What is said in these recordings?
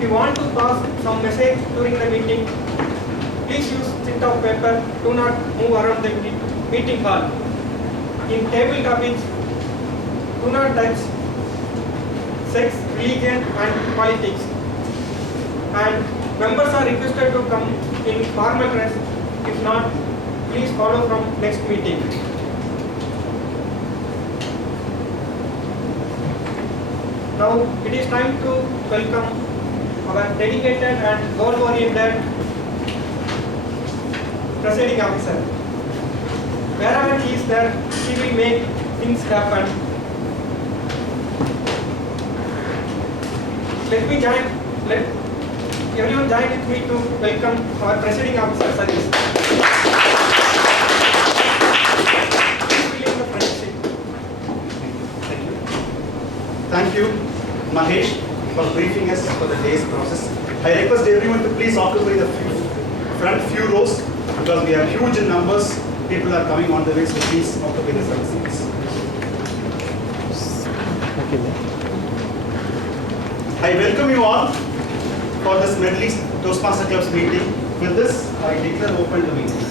If you want to pass some message during the meeting, please use sheet of paper. Do not move around the meeting hall. In table topics, do not touch sex, religion and politics. And members are requested to come in formal dress. If not, please follow from next meeting. Now it is time to welcome our dedicated and goal-oriented presiding officer. Wherever he is there, he will make things happen. Let everyone join with me to welcome our presiding officer, Satish. Thank you, Mahesh, for briefing us for the day's process. I request everyone to please occupy the front few rows because we have huge in numbers. People are coming on the way, so please occupy the front seats. I welcome you all for this Middle East Toastmaster Club's meeting. With this, I declare open the meeting.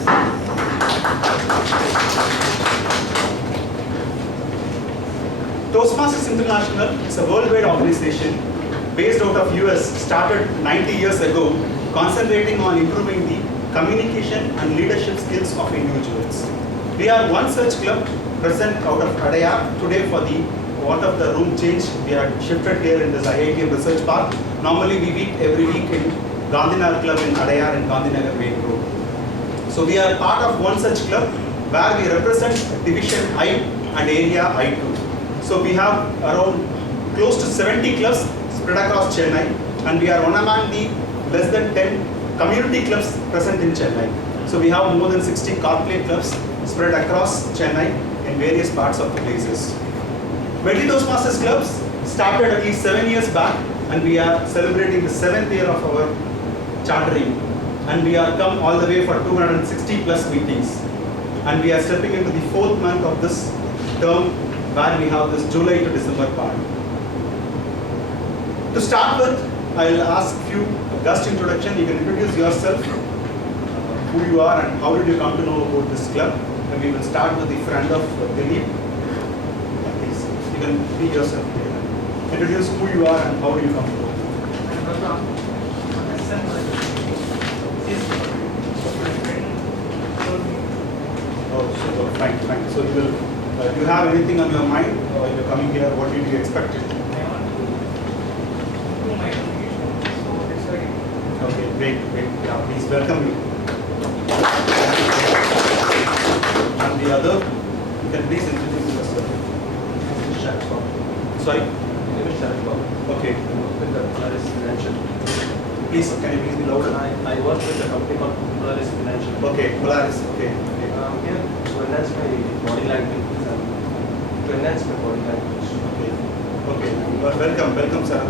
Toastmasters International is a worldwide organization based out of US, started 90 years ago, concentrating on improving the communication and leadership skills of individuals. We are one such club present out of Adayar. Today for the want of the room change, we are shifted here in this IITM Research Park. Normally we meet every week in Gandhinagar Club in Adayar and Gandhinagar Main Road. So we are part of one such club where we represent Division I and Area I2. So we have around close to 70 clubs spread across Chennai, and we are one among the less than 10 community clubs present in Chennai. So we have more than 60 corporate clubs spread across Chennai in various parts of the places. Middle Toastmasters clubs started at least 7 years back, and we are celebrating the 7th year of our chartering. And we are come all the way for 260 plus meetings. And we are stepping into the 4th month of this term, where we have this July to December part. To start with, I'll ask you a guest introduction. You can introduce yourself, who you are and how did you come to know about this club. And we will start with the friend of Dilip. Please, you can be yourself. Introduce who you are and how do you come to know. Oh, super, fine. So you will, do you have anything on your mind while you're coming here? What did you expect it? Okay, great. Yeah, please welcome you. And the other, you can please introduce yourself. Sorry? Okay. With the Polaris Financial. Please, can you please be louder? I work with a company called Polaris Financial. Okay, Polaris, okay. I'm here to enhance my body language. Okay, welcome, sir.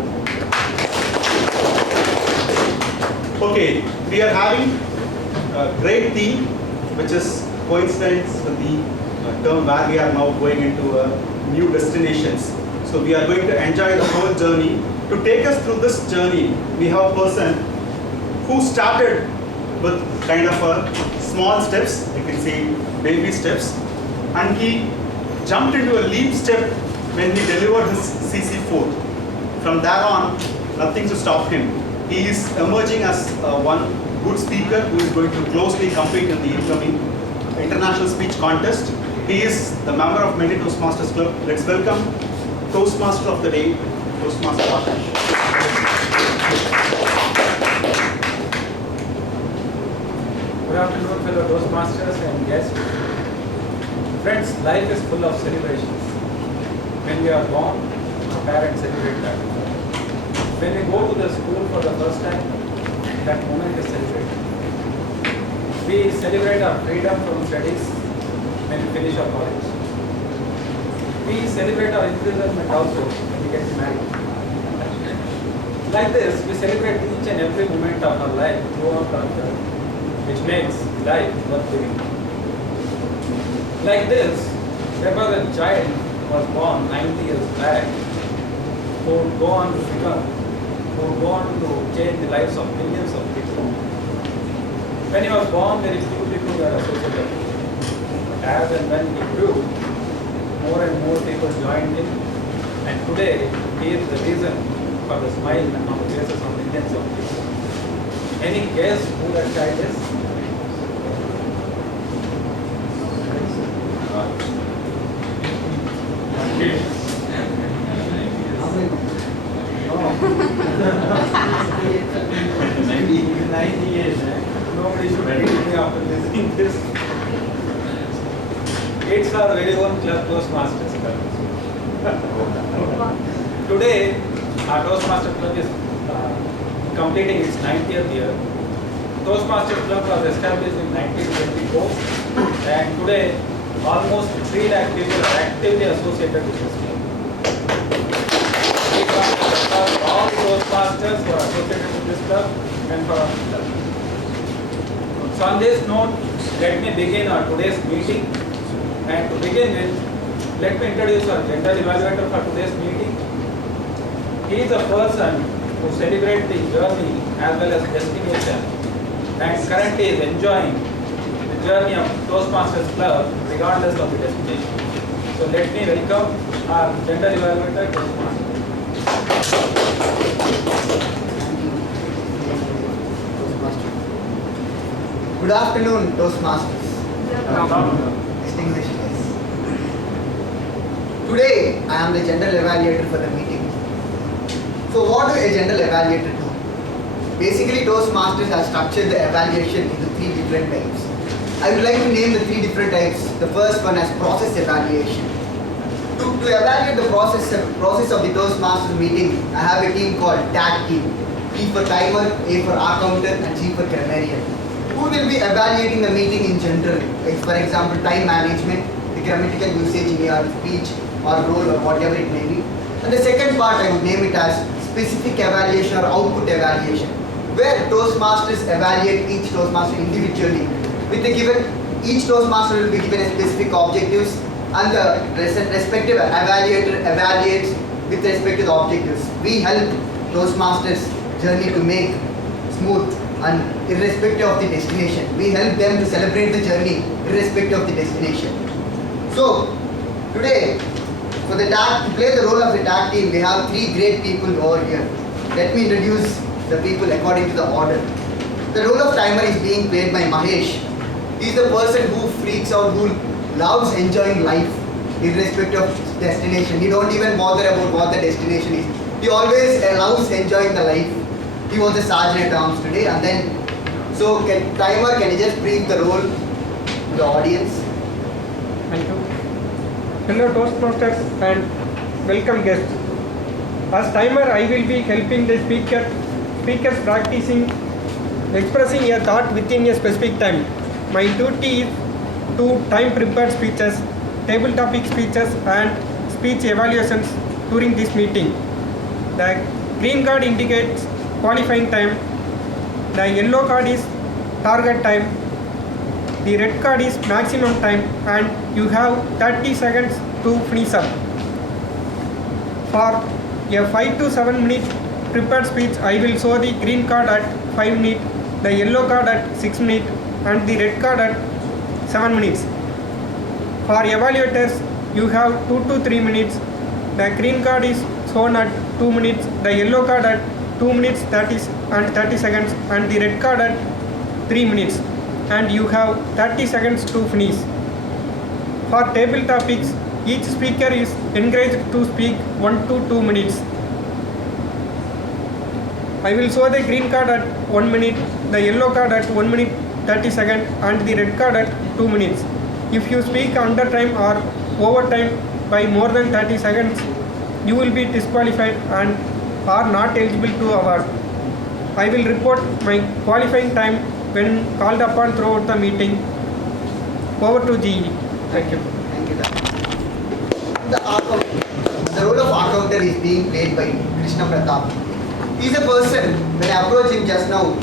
Okay, we are having a great theme, which is coincidence with the term where we are now going into new destinations. So we are going to enjoy the whole journey. To take us through this journey, we have a person who started with kind of a small steps, you can say baby steps, and he jumped into a leap step when he delivered his CC4. From there on, nothing to stop him. He is emerging as one good speaker who is going to closely compete in the incoming international speech contest. He is the member of many Toastmasters Club. Let's welcome Toastmaster of the Day, Toastmaster Ashish. Good afternoon, fellow Toastmasters and guests. Friends, life is full of celebrations. When we are born, our parents celebrate that. When we go to the school for the first time, that moment is celebrated. We celebrate our freedom from studies when we finish our college. We celebrate our imprisonment also when we get married. Like this, we celebrate each and every moment of our life throughout our journey, which makes life worth living. Like this, there was a child who was born 90 years back, who would go on to become, who would go on to change the lives of millions of people. When he was born, very few people were associated. As and when he grew, more and more people joined him, and today he is the reason for the smile on the faces of millions of people. Any guess who that child is? Nobody should beat me after listening this. It's our very own club, Toastmasters Club. Today, our Toastmasters Club is completing its 90th year. Toastmasters Club was established in 1924, and today almost 3 lakh people are actively associated with this club. We want to thank all Toastmasters who are associated with this club and for our club. So on this note, let me begin our today's meeting. And to begin with, let me introduce our gender evaluator for today's meeting. He is a person who celebrates the journey as well as destination, and currently is enjoying the journey of Toastmasters Club regardless of the destination. So let me welcome our gender evaluator, Toastmaster. Good afternoon, Toastmasters. Distinguished guests. Today, I am the general evaluator for the meeting. So what do a general evaluator do? Basically, Toastmasters has structured the evaluation into 3 different types. I would like to name the 3 different types. The first one as process evaluation. To evaluate the process of the Toastmasters meeting, I have a team called TAG team. T for timer, A for accountant, and G for grammarian. Who will be evaluating the meeting in general, like for example time management, the grammatical usage in your speech or role or whatever it may be. And the second part I would name it as specific evaluation or output evaluation, where Toastmasters evaluate each Toastmaster individually. With the given, each Toastmaster will be given a specific objectives, and the respective evaluator evaluates with respect to the objectives. We help Toastmasters journey to make smooth and irrespective of the destination. We help them to celebrate the journey irrespective of the destination. So today, for the to play the role of the tag team, we have 3 great people over here. Let me introduce the people according to the order. The role of timer is being played by Mahesh. He is the person who freaks out, who loves enjoying life irrespective of destination. He don't even bother about what the destination is. He always loves enjoying the life. He was the sergeant at arms today, and then, so timer, can you just brief the role to the audience? Thank you. Hello Toastmasters and welcome guests. As timer, I will be helping the speakers practicing expressing a thought within a specific time. My duty is to time prepared speeches, table topic speeches and speech evaluations during this meeting. The green card indicates qualifying time, the yellow card is target time, the red card is maximum time, and you have 30 seconds to finish up. For a 5 to 7 minute prepared speech, I will show the green card at 5 minutes, the yellow card at 6 minutes, and the red card at 7 minutes. For evaluators, you have 2 to 3 minutes. The green card is shown at 2 minutes, the yellow card at 2 minutes 30 seconds, and the red card at 3 minutes, and you have 30 seconds to finish. For table topics, each speaker is encouraged to speak 1 to 2 minutes. I will show the green card at 1 minute, the yellow card at 1 minute 30 seconds, and the red card at 2 minutes. If you speak under time or over time by more than 30 seconds, you will be disqualified and are not eligible to award. I will report my qualifying time when called upon throughout the meeting. Over to GE. Thank you. Thank you. The role of accountant is being played by Krishna Pratap. He is a person, when I approached him just now,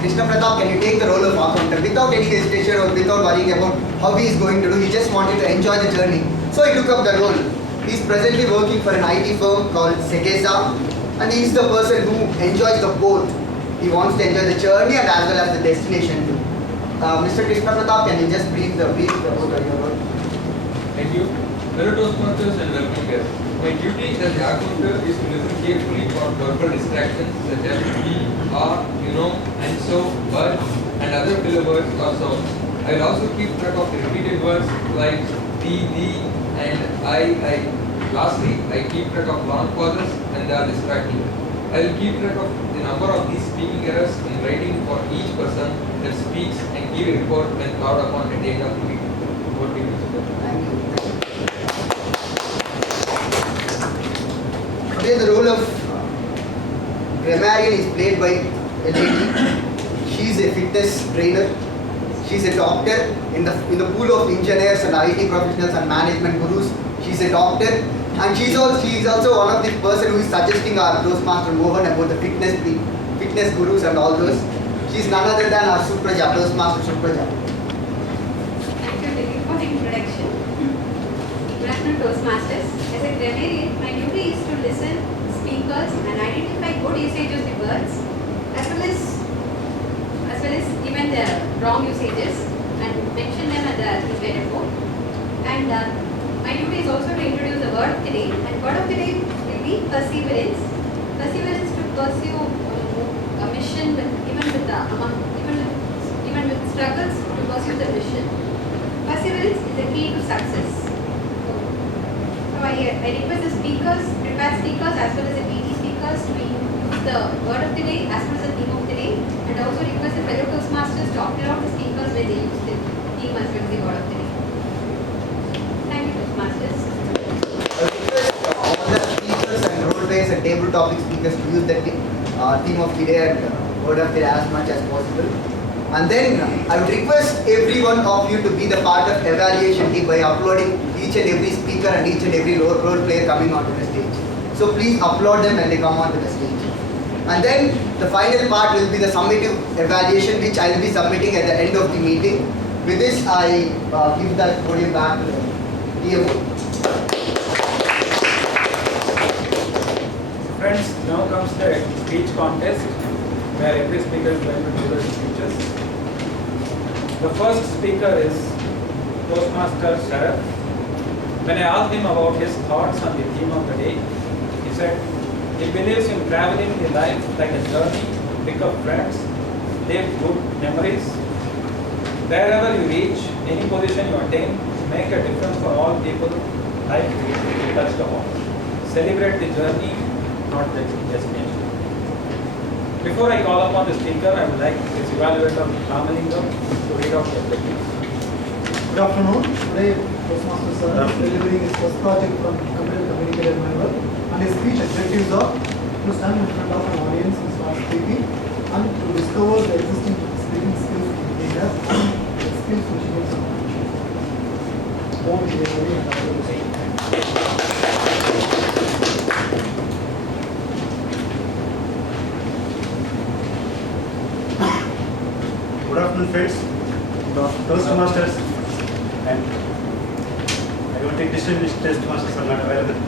Krishna Pratap, can you take the role of accountant without any hesitation or without worrying about how he is going to do. He just wanted to enjoy the journey. So he took up the role. He is presently working for an IT firm called Segesa, and he is the person who enjoys the both. He wants to enjoy the journey and as well as the destination too. Mr. Krishna Pratap, can you just brief about your work? Thank you. Fellow Toastmasters and welcome guests. My duty as the argumenter is to listen carefully for verbal distractions such as you know, and so, but, and other filler words or sounds. I will also keep track of the repeated words like the, and I. Lastly, I keep track of long pauses and they are distracting. I will keep track of the number of these speaking errors in writing for each person that speaks and give a report when called upon at the end of the meeting. Over to you, Mr. Chairman. Thank you. Today the role of grammarian is played by a lady. She is a fitness trainer. She is a doctor in the pool of engineers and IT professionals and management gurus. She is a doctor, and she is also one of the person who is suggesting our Toastmaster Mohan about the fitness gurus and all those. She is none other than our Supraja, Toastmaster Supraja. Thank you, David, for the introduction. Good afternoon, Toastmasters. As a grammarian, my duty is to listen, speakers, and identify good usage of the words, as well as even the wrong usages, and mention them at the report. And my duty is also to introduce the word of the day, and word of the day will be perseverance. Perseverance to pursue a mission even with struggles to pursue the mission. Perseverance is the key to success. So I request the speakers, prepared speakers as well as the PD speakers to use the word of the day as well as the theme of the day, and also request the fellow Toastmasters to opt out the speakers when they use the theme as well as the word of the day. Thank you, Toastmasters. I request all the speakers and role players and table topic speakers to use the theme of the day and word of the day as much as possible. And then I would request every one of you to be the part of evaluation team by uploading each and every speaker and each and every role player coming onto the stage. So please upload them when they come onto the stage. And then the final part will be the summative evaluation, which I will be submitting at the end of the meeting. With this, I give the podium back to the DMO. Friends, now comes the speech contest where every speaker is going to deliver speeches. The first speaker is Toastmaster Sharath. When I asked him about his thoughts on the theme of the day, he said he believes in traveling the life like a journey, pick up friends, leave good memories. Wherever you reach, any position you attain, make a difference for all people like you touched upon. Celebrate the journey, not the destination. Before I call upon the speaker, I would like his evaluator Ramalingam to read out the objectives. Good afternoon. Today, Toastmaster Sir is delivering his first project from Computer Communicator Manual, and his speech objectives are to stand in front of an audience and start speaking, and to discover the existing speaking skills he has and the skills which he has acquired. More delivery and other results. Good afternoon, friends, Toastmasters, and I don't think distinguished Toastmasters are not available.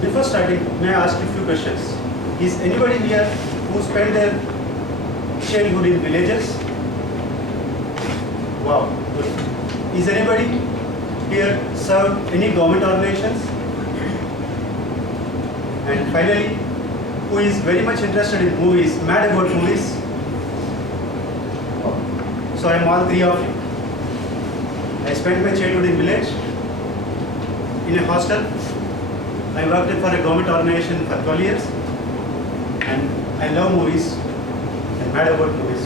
Before starting, may I ask you a few questions? Is anybody here who spent their childhood in villages? Wow, good. Is anybody here served any government organizations? And finally, who is very much interested in movies, mad about movies? So I am all three of you. I spent my childhood in village, in a hostel. I worked for a government organization for 12 years, and I love movies and mad about movies.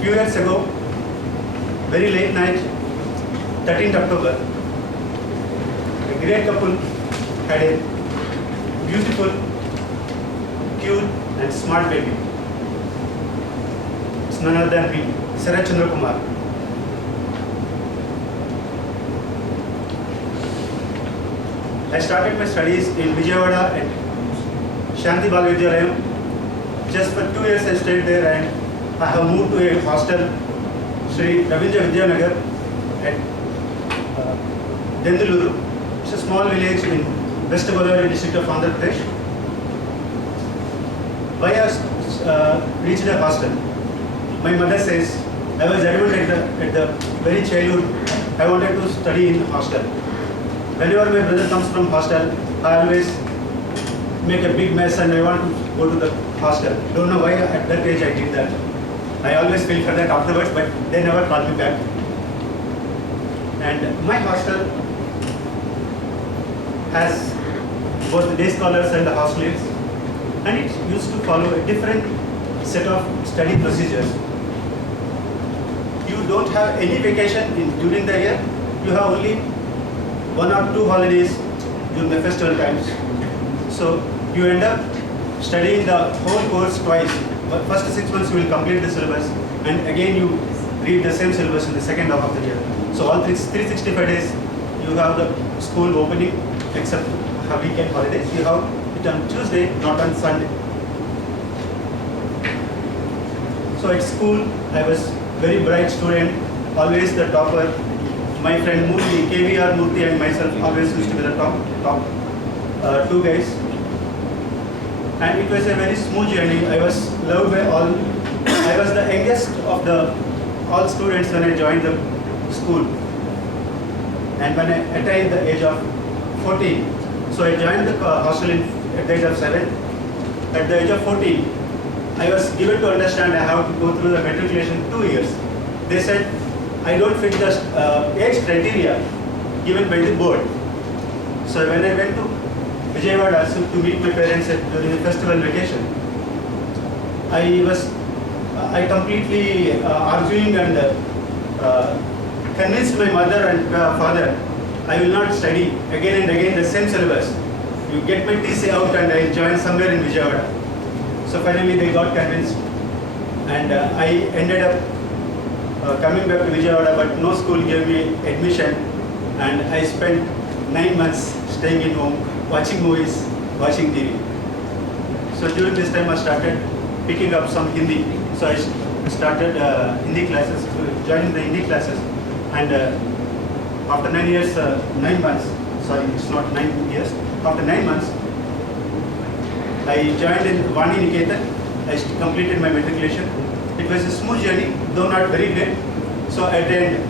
Few years ago, very late night, 13th October, a great couple had a beautiful, cute and smart baby. It's none other than me, Saraj Chandra Kumar. I started my studies in Vijayawada at Shanti Bal Vidyalayam. Just for 2 years I stayed there, and I have moved to a hostel, Sri Ravindra Vidyanagar at Dendaluru. It's a small village in West Godavari district of Andhra Pradesh. why I reached a hostel. My mother says I was adult at the very childhood. I wanted to study in hostel. Whenever my brother comes from hostel, I always make a big mess and I want to go to the hostel. Don't know why at that age I did that. I always feel for that afterwards, but they never called me back. And my hostel has both the day scholars and the hosteliers, and it used to follow a different set of study procedures. You don't have any vacation during the year. You have only 1 or 2 holidays during the festival times. So you end up studying the whole course twice. First 6 months you will complete the syllabus, and again you read the same syllabus in the second half of the year. So all 365 days you have the school opening, except weekend holidays. You have it on Tuesday, not on Sunday. So at school I was very bright student, always the topper. My friend Murthy, KVR Murthy and myself always used to be the top 2 guys. And it was a very smooth journey. I was loved by all. I was the youngest of all students when I joined the school. And when I attained the age of 14, so I joined the hostel at the age of 7. At the age of 14, I was given to understand I have to go through the matriculation 2 years. They said I don't fit the age criteria given by the board. So when I went to Vijayawada to meet my parents during the festival vacation, I completely arguing and convinced my mother and father I will not study again and again the same syllabus. You get my TC out and I join somewhere in Vijayawada. So finally they got convinced, and I ended up coming back to Vijayawada, but no school gave me admission, and I spent 9 months staying in home, watching movies, watching TV. So during this time I started picking up some Hindi. So I started Hindi classes, joining the Hindi classes, and after 9 years, 9 months, sorry, it's not 9 years, after 9 months, I joined in Vani Niketan. I completed my matriculation. It was a smooth journey, though not very great. So I attained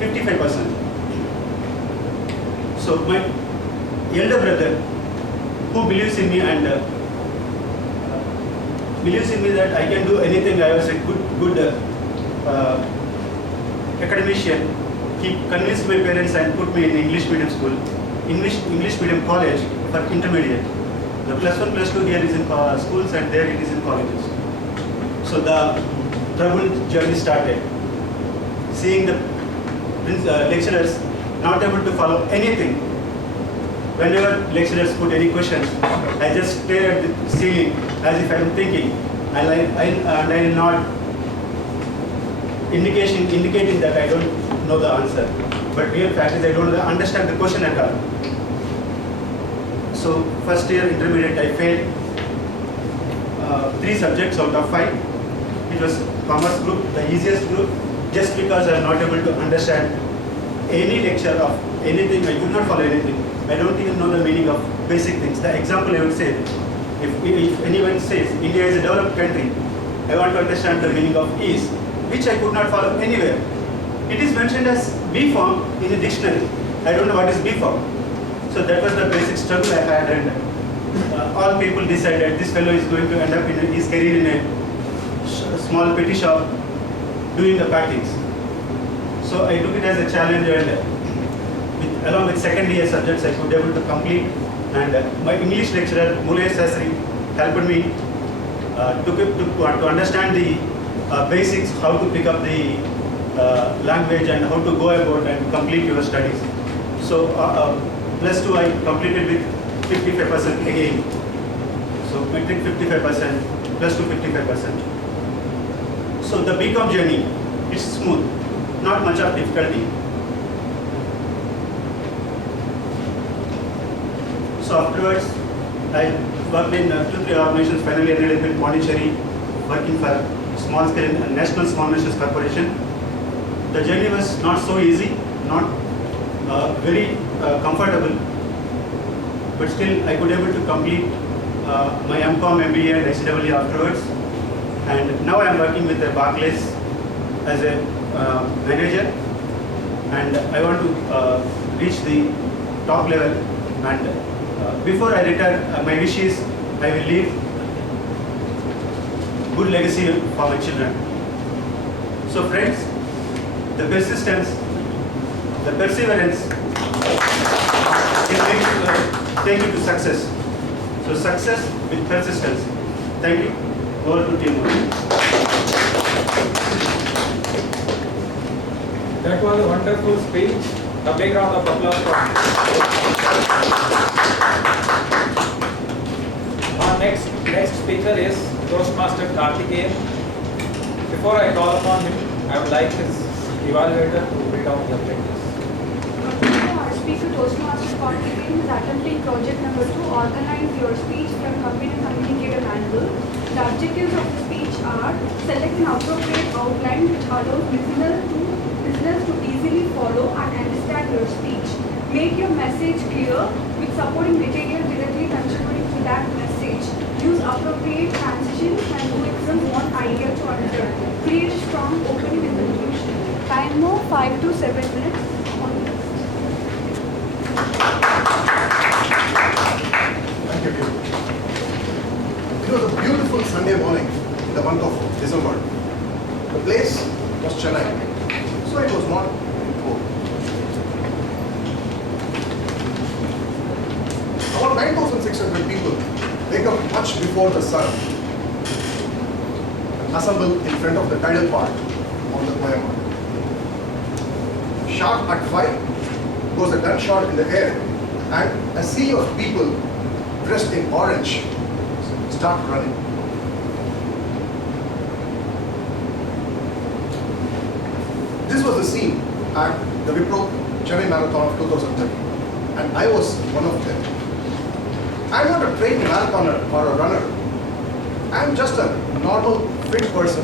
55%. So my elder brother, who believes in me and believes in me that I can do anything, I was a good academician. He convinced my parents and put me in English medium school, English medium college for intermediate. The +1, +2 here is in schools and there it is in colleges. So the troubled journey started. Seeing the lecturers not able to follow anything. Whenever lecturers put any questions, I just stare at the ceiling as if I am thinking. I will not indicating that I don't know the answer. But real fact is I don't understand the question at all. So first year intermediate I failed 3 subjects out of 5. It was commerce group, the easiest group, just because I am not able to understand any lecture of anything. I could not follow anything. I don't even know the meaning of basic things. The example I would say, if anyone says India is a developed country, I want to understand the meaning of is, which I could not follow anywhere. It is mentioned as B form in a dictionary. I don't know what is B form. So that was the basic struggle I had, and all people decided this fellow is going to end up in his career in a small petty shop doing the packings. So I took it as a challenge, and along with second year subjects I could be able to complete. And my English lecturer Mulay Sasri helped me to understand the basics, how to pick up the language and how to go about and complete your studies. So +2 I completed with 55% again. So matric 55%, +2 55%. So the BCom journey is smooth, not much of difficulty. So afterwards, I worked in 2-3 organizations. Finally, I ended up in Pondicherry, working for small scale National Small Industries Corporation. The journey was not so easy, not very comfortable, but still I could able to complete my MCOM MBA and SW afterwards. And now I am working with the Barclays as a manager. And I want to reach the top level. And before I retire, my wish is I will leave good legacy for my children. So friends, the persistence, the perseverance will take you to success. So success with persistence. Thank you. Over to Team. That was a wonderful speech. A big round of applause for our next speaker is Toastmaster Karthikeyan. Before I call upon him, I would like his evaluator to read out the objectives. Our speaker Toastmaster Karthikeyan is attempting project number 2, organize your speech from Computer Communicator Manual. The objectives of the speech are: select an appropriate outline which allows listeners to easily follow and understand your speech. Make your message clear with supporting material directly contributing to that message. Use appropriate transitions and do it from one idea to another. Create a strong opening and conclusion. Time more 5 to 7 minutes. Thank you, Dev. It was a beautiful Sunday morning in the month of December. The place was Chennai, so it was not cold. About 9,600 people wake up much before the sun and assemble in front of the tidal park on the Koyama. Sharp at 5 goes a gunshot in the air and a sea of people dressed in orange start running. This was the scene at the Wipro Chennai Marathon of 2013, and I was one of them. I'm not a trained marathoner or a runner. I'm just a normal, fit person